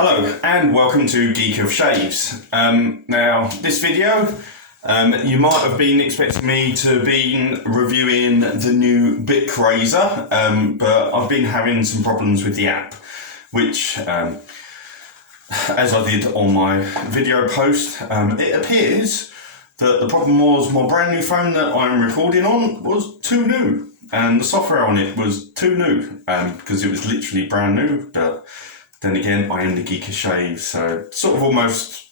Hello and welcome to Geek of Shaves. Now this video, you might have been expecting me to be reviewing the new Bic razor, but I've been having some problems with the app, which as I did on my video post, it appears that the problem was my brand new phone that I'm recording on was too new, and the software on it was too new, because it was literally brand new. But then again, I am the Geek of Shaves, so sort of almost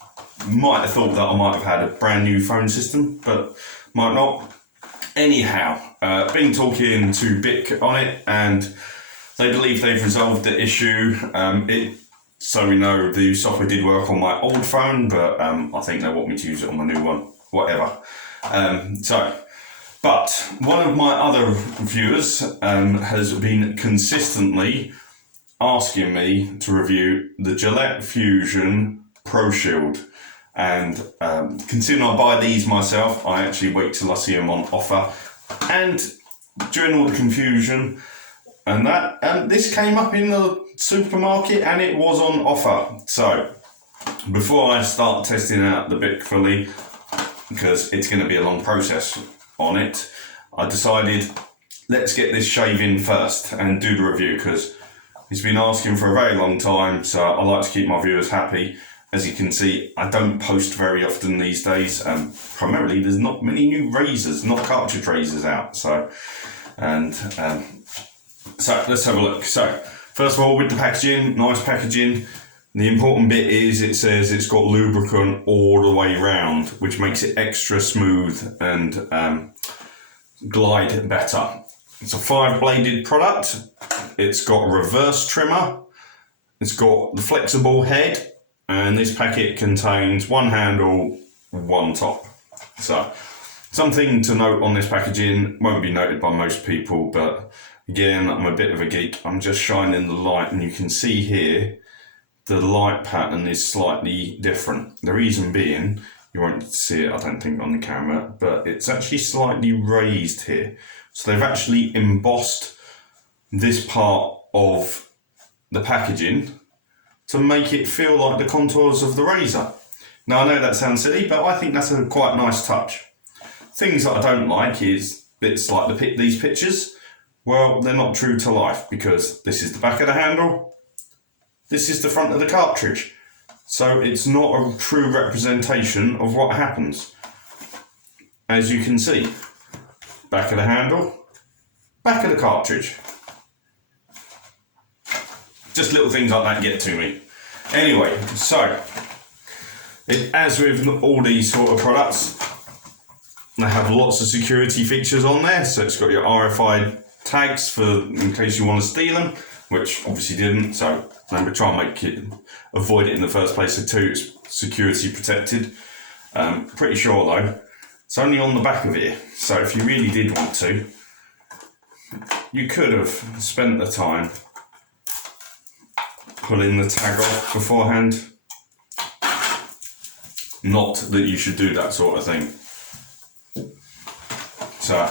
might have thought that I might have had a brand new phone system, but might not. Anyhow, been talking to Bic on it, and they believe they've resolved the issue. So we know the software did work on my old phone, but I think they want me to use it on my new one, whatever. But one of my other viewers has been consistently asking me to review the Gillette Fusion Proshield, and considering I buy these myself, I actually wait till I see them on offer. And during all the confusion and that, this came up in the supermarket and it was on offer. So before I start testing out the Bic fully, because it's going to be a long process on it, I decided let's get this shave in first and do the review, because he's been asking for a very long time, so I like to keep my viewers happy. As you can see, I don't post very often these days. Primarily, there's not many new razors, not cartridge razors out. So let's have a look. So first of all, with the packaging, nice packaging. The important bit is it says it's got lubricant all the way round, which makes it extra smooth and glide better. It's a 5-bladed product. It's got a reverse trimmer. It's got the flexible head, and this packet contains one handle, one top. So something to note on this packaging, won't be noted by most people, but again, I'm a bit of a geek. I'm just shining the light, and you can see here the light pattern is slightly different. The reason being, you won't see it, I don't think, on the camera, but it's actually slightly raised here. So they've actually embossed this part of the packaging to make it feel like the contours of the razor. Now, I know that sounds silly, but I think that's a quite nice touch. Things that I don't like is bits like these pictures. Well, they're not true to life, because this is the back of the handle, this is the front of the cartridge. So it's not a true representation of what happens. As you can see, back of the handle, back of the cartridge. Just little things like that get to me. Anyway, so as with all these sort of products, they have lots of security features on there. So it's got your RFID tags for in case you want to steal them, which obviously didn't. So I'm going to try and avoid it in the first place. So too, it's security protected. Pretty sure though, it's only on the back of it. So if you really did want to, you could have spent the time pulling the tag off beforehand. Not that you should do that sort of thing. So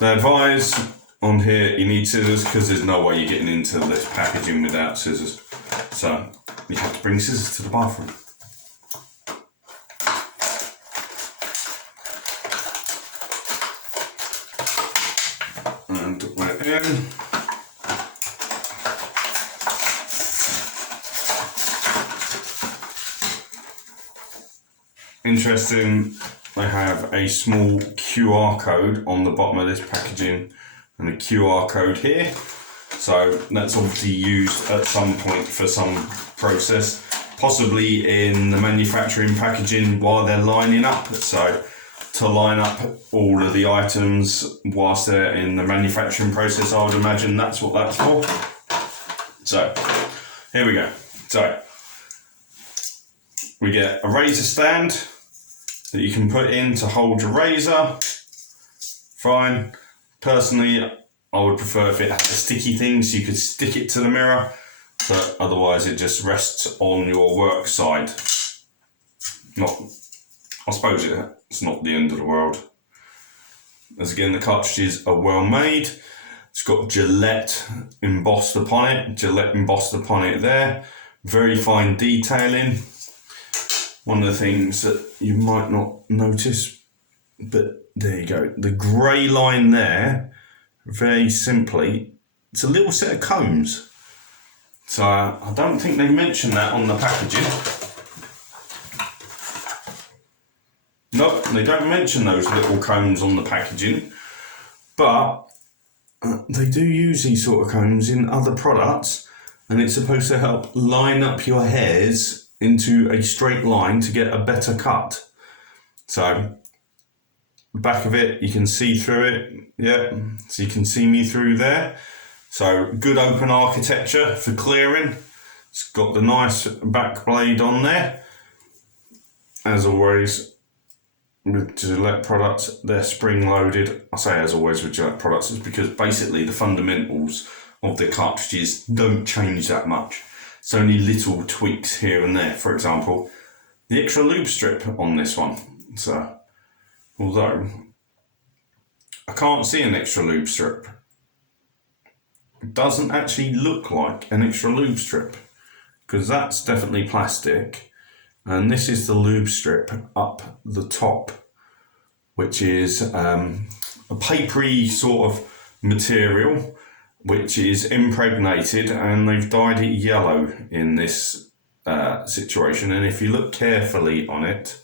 they advise on here you need scissors, because there's no way you're getting into this packaging without scissors. So you have to bring scissors to the bathroom. And we're in. Interesting, they have a small QR code on the bottom of this packaging and a QR code here. So that's obviously used at some point for some process, possibly in the manufacturing packaging while they're lining up. So to line up all of the items whilst they're in the manufacturing process, I would imagine that's what that's for. So here we go. So we get a razor stand that you can put in to hold your razor. Fine. Personally, I would prefer if it had a sticky thing so you could stick it to the mirror, but otherwise it just rests on your work side. I suppose it's not the end of the world. As again, the cartridges are well made. It's got Gillette embossed upon it. Gillette embossed upon it there. very fine detailing. One of the things that you might not notice, but there you go. The grey line there, very simply, it's a little set of combs. So I don't think they mentioned that on the packaging. Nope, they don't mention those little combs on the packaging, but they do use these sort of combs in other products, and it's supposed to help line up your hairs into a straight line to get a better cut. So, the back of it, you can see through it, yeah, so you can see me through there. So, good open architecture for clearing. It's got the nice back blade on there. As always, with Gillette products, they're spring loaded. I say as always with Gillette products, it's because basically the fundamentals of the cartridges don't change that much. It's only little tweaks here and there. For example, the extra lube strip on this one. So, although I can't see an extra lube strip, it doesn't actually look like an extra lube strip, because that's definitely plastic. And this is the lube strip up the top, which is a papery sort of material, which is impregnated, and they've dyed it yellow in this situation. And if you look carefully on it,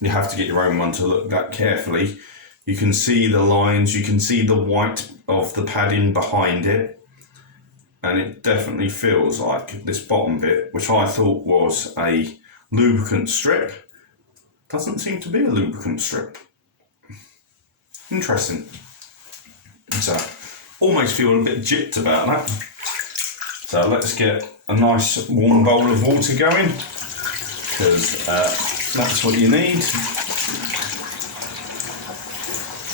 you have to get your own one to look that carefully. You can see the lines, you can see the white of the padding behind it. And it definitely feels like this bottom bit, which I thought was a lubricant strip, doesn't seem to be a lubricant strip. Interesting. So, almost feel a bit gypped about that. So let's get a nice warm bowl of water going, because that's what you need.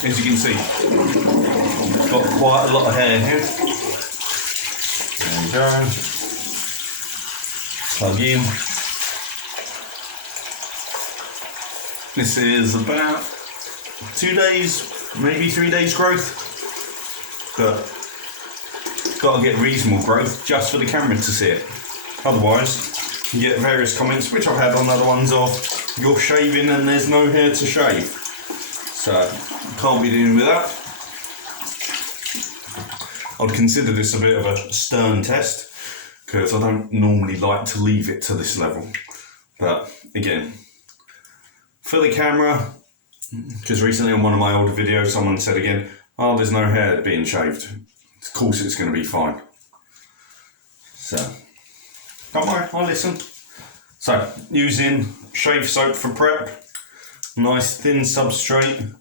As you can see, it's got quite a lot of hair here. There we go. Plug in. This is about 2 days, maybe 3 days growth, but got to get reasonable growth just for the camera to see it. Otherwise, you get various comments, which I've had on other ones, of you're shaving and there's no hair to shave. So, can't be dealing with that. I'd consider this a bit of a stern test, because I don't normally like to leave it to this level. But again, for the camera, because recently on one of my older videos someone said again, oh, there's no hair being shaved. Of course it's going to be fine. So, don't worry, I'll listen. So, using shave soap for prep, nice thin substrate.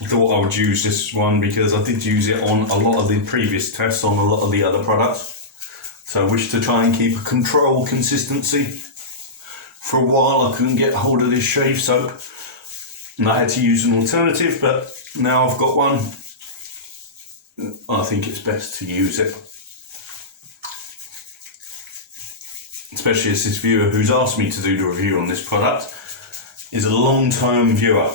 I thought I would use this one because I did use it on a lot of the previous tests on a lot of the other products. So I wish to try and keep a control consistency. For a while I couldn't get hold of this shave soap and I had to use an alternative, but now I've got one. I think it's best to use it. Especially as this viewer who's asked me to do the review on this product is a long-term viewer.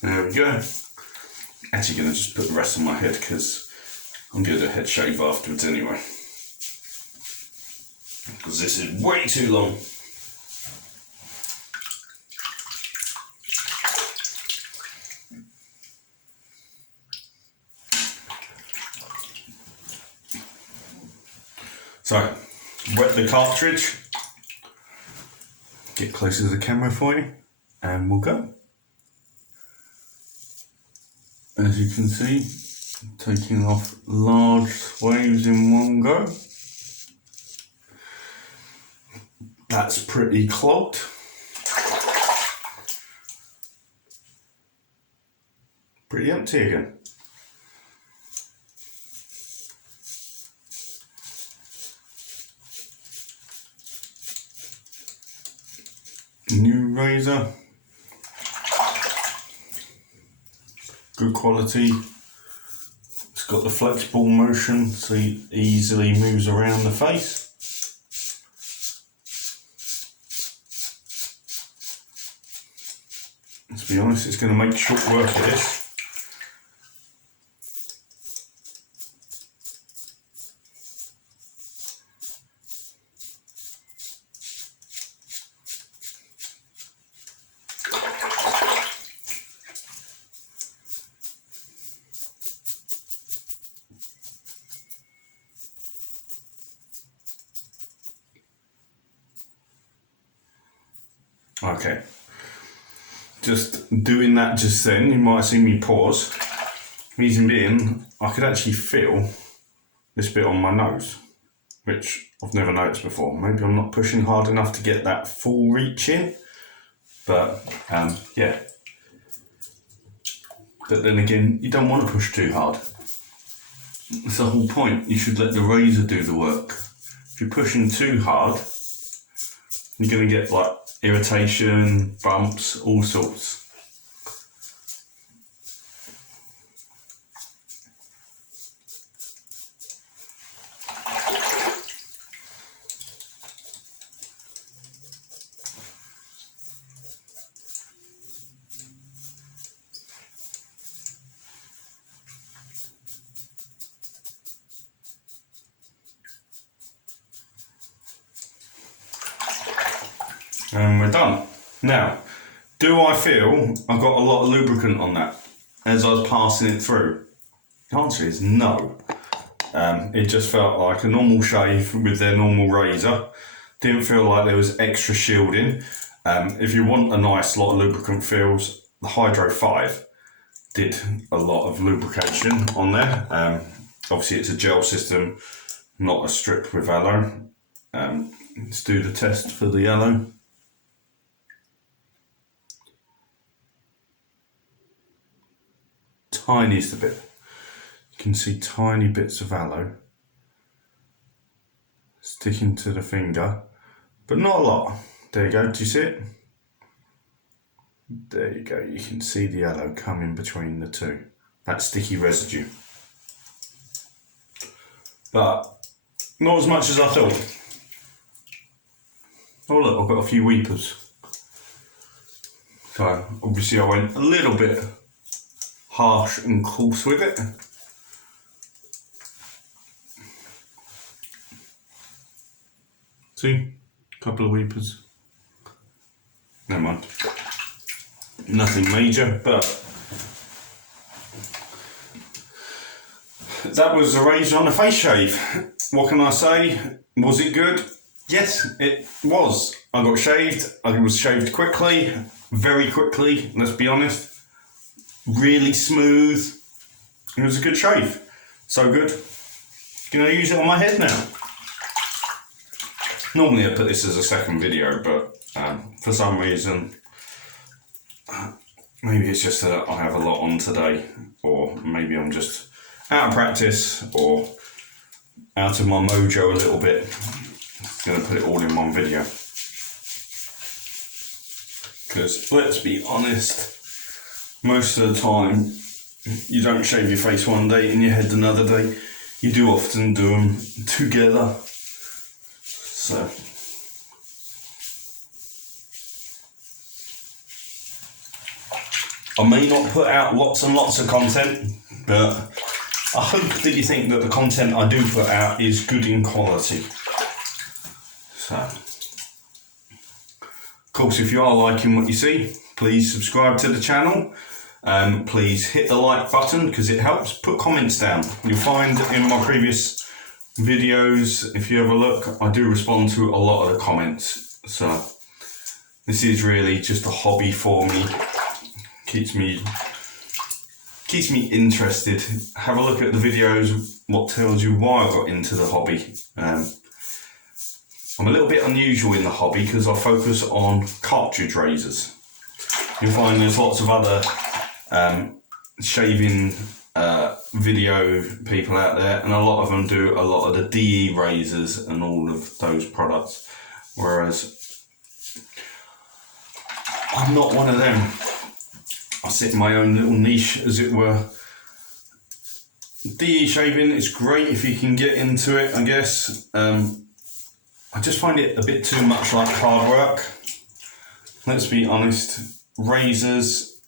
There we go. Actually going to just put the rest on my head because I'm going to do a head shave afterwards anyway. Because this is way too long. So, wet the cartridge. Get closer to the camera for you and we'll go. As you can see, taking off large swathes in one go. That's pretty clogged. Pretty empty again. New razor. Good quality, got the flexible motion, so it easily moves around the face. To be honest, it's going to make short work of this. Okay, just doing that just then, you might have seen me pause. Reason being, I could actually feel this bit on my nose, which I've never noticed before. Maybe I'm not pushing hard enough to get that full reach in, but yeah. But then again, you don't want to push too hard. That's the whole point. You should let the razor do the work. If you're pushing too hard, you're going to get like irritation, bumps, all sorts. And we're done. Now, do I feel I got a lot of lubricant on that as I was passing it through? The answer is no. It just felt like a normal shave with their normal razor. Didn't feel like there was extra shielding. If you want a nice lot of lubricant feels, the Hydro 5 did a lot of lubrication on there. Obviously it's a gel system, not a strip with aloe. Let's do the test for the aloe. Tiniest bit. You can see tiny bits of aloe sticking to the finger, but not a lot. There you go, do you see it? There you go, you can see the aloe coming between the two. That sticky residue. But not as much as I thought. Oh look, I've got a few weepers. So obviously I went a little bit harsh and coarse with it. See, a couple of weepers. Never mind. Nothing major, but that was the razor on the face shave. What can I say? Was it good? Yes, it was. I got shaved. I was shaved quickly, very quickly, let's be honest. Really smooth. It was a good shave. So good. Gonna use it on my head now. Normally I put this as a second video, but for some reason, maybe it's just that I have a lot on today, or maybe I'm just out of practice or out of my mojo a little bit. I'm gonna put it all in one video. Because let's be honest, most of the time, you don't shave your face one day and your head another day. You do often do them together. So, I may not put out lots and lots of content, but I hope that you think that the content I do put out is good in quality. So, of course, if you are liking what you see, please subscribe to the channel. Please hit the like button because it helps. Put comments down. You'll find in my previous videos, if you have a look, I do respond to a lot of the comments. So this is really just a hobby for me. Keeps me interested. Have a look at the videos, what tells you why I got into the hobby. I'm a little bit unusual in the hobby because I focus on cartridge razors. You'll find there's lots of other shaving video people out there, and a lot of them do a lot of the DE razors and all of those products, whereas I'm not one of them. I sit in my own little niche, as it were, DE shaving is great if you can get into it, I guess. I just find it a bit too much like hard work. Let's be honest, razors,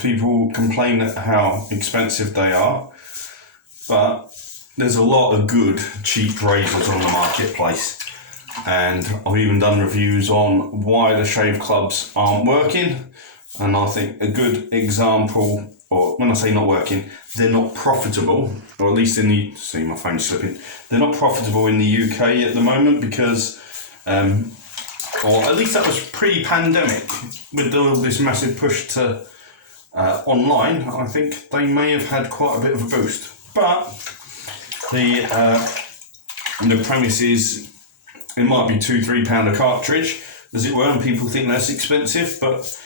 people complain at how expensive they are, but there's a lot of good cheap razors on the marketplace. And I've even done reviews on why the shave clubs aren't working. And I think a good example, or when I say not working, they're not profitable, or at least see my phone's slipping, they're not profitable in the UK at the moment because, or at least that was pre-pandemic, with all this massive push to online. I think they may have had quite a bit of a boost. But the premise is it might be £2-3 a cartridge, as it were, and people think that's expensive, but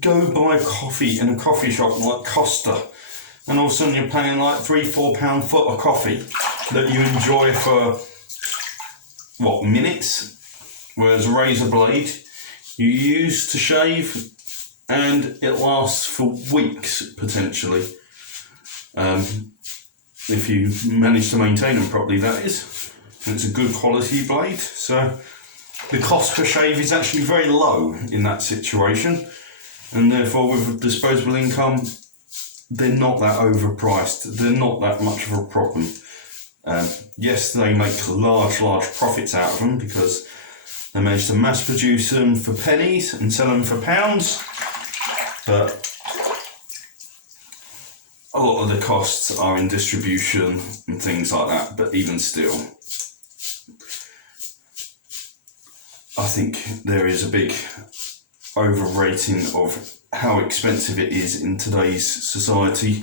go buy coffee in a coffee shop like Costa, and all of a sudden you're paying like £3-4 foot of coffee that you enjoy for minutes, whereas a razor blade you use to shave and it lasts for weeks potentially, if you manage to maintain them properly, that is. And it's a good quality blade, so the cost per shave is actually very low in that situation, and therefore with disposable income they're not that overpriced, they're not that much of a problem. Yes, they make large profits out of them because they manage to mass produce them for pennies and sell them for pounds, but a lot of the costs are in distribution and things like that. But even still, I think there is a big overrating of how expensive it is in today's society,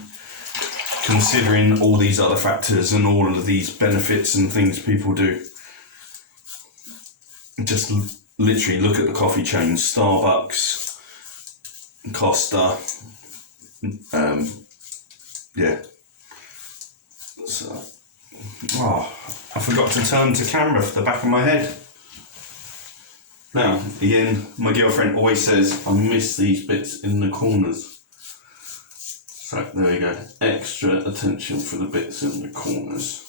considering all these other factors and all of these benefits and things people do. Just literally look at the coffee chains: Starbucks, Costa, So, I forgot to turn to camera for the back of my head. Now, again, my girlfriend always says I miss these bits in the corners. So, there we go. Extra attention for the bits in the corners.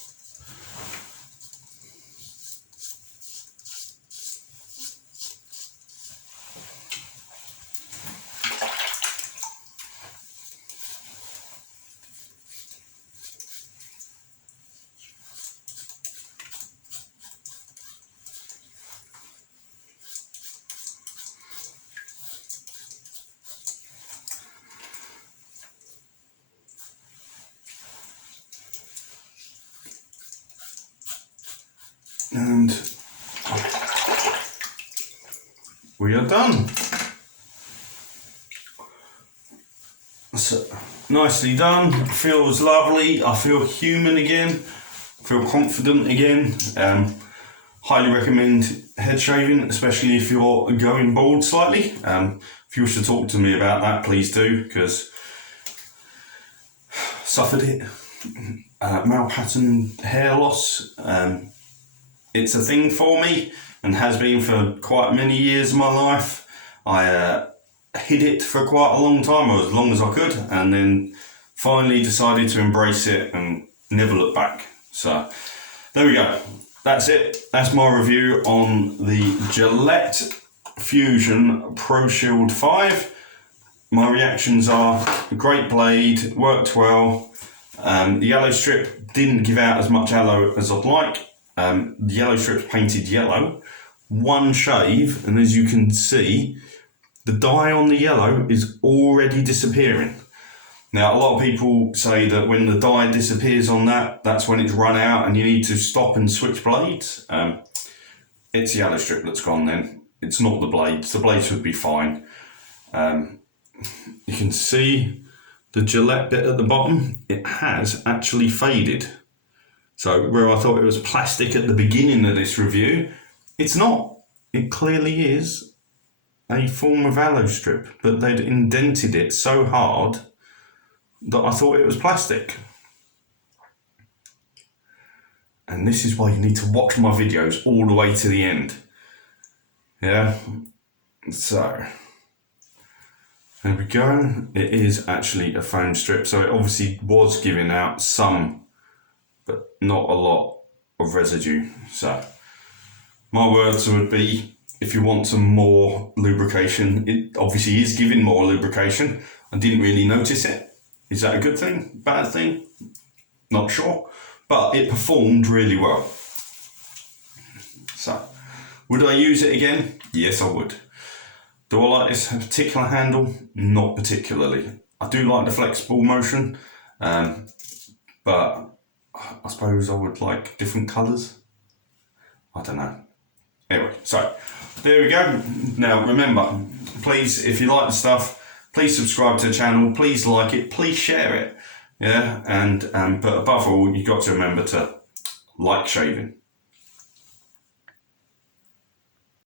And we are done. So, nicely done. Feels lovely. I feel human again. Feel confident again. Highly recommend head shaving, especially if you're going bald slightly. If you wish to talk to me about that, please do, because suffered it. Male pattern hair loss. It's a thing for me and has been for quite many years of my life. I hid it for quite a long time, or as long as I could, and then finally decided to embrace it and never look back. So there we go. That's it. That's my review on the Gillette Fusion Proshield 5. My reactions are: a great blade, worked well. The yellow strip didn't give out as much yellow as I'd like. The yellow strip's painted yellow. One shave, and as you can see, the dye on the yellow is already disappearing. Now, a lot of people say that when the dye disappears on that, that's when it's run out and you need to stop and switch blades. It's the yellow strip that's gone then. It's not the blades. The blades would be fine. You can see the Gillette bit at the bottom. It has actually faded. So where I thought it was plastic at the beginning of this review, it's not. It clearly is a form of aloe strip, but they'd indented it so hard that I thought it was plastic. And this is why you need to watch my videos all the way to the end. Yeah? So, There we go. It is actually a foam strip, so it obviously was giving out some, but not a lot of residue. So my words would be, if you want some more lubrication, it obviously is giving more lubrication. I didn't really notice it. Is that a good thing? Bad thing? Not sure. But it performed really well. So, would I use it again? Yes, I would. Do I like this particular handle? Not particularly. I do like the flexible motion, but I suppose I would like different colours. I don't know. Anyway, so there we go. Now remember, please, if you like the stuff, please subscribe to the channel, please like it, please share it. Yeah, and but above all, you've got to remember to like shaving.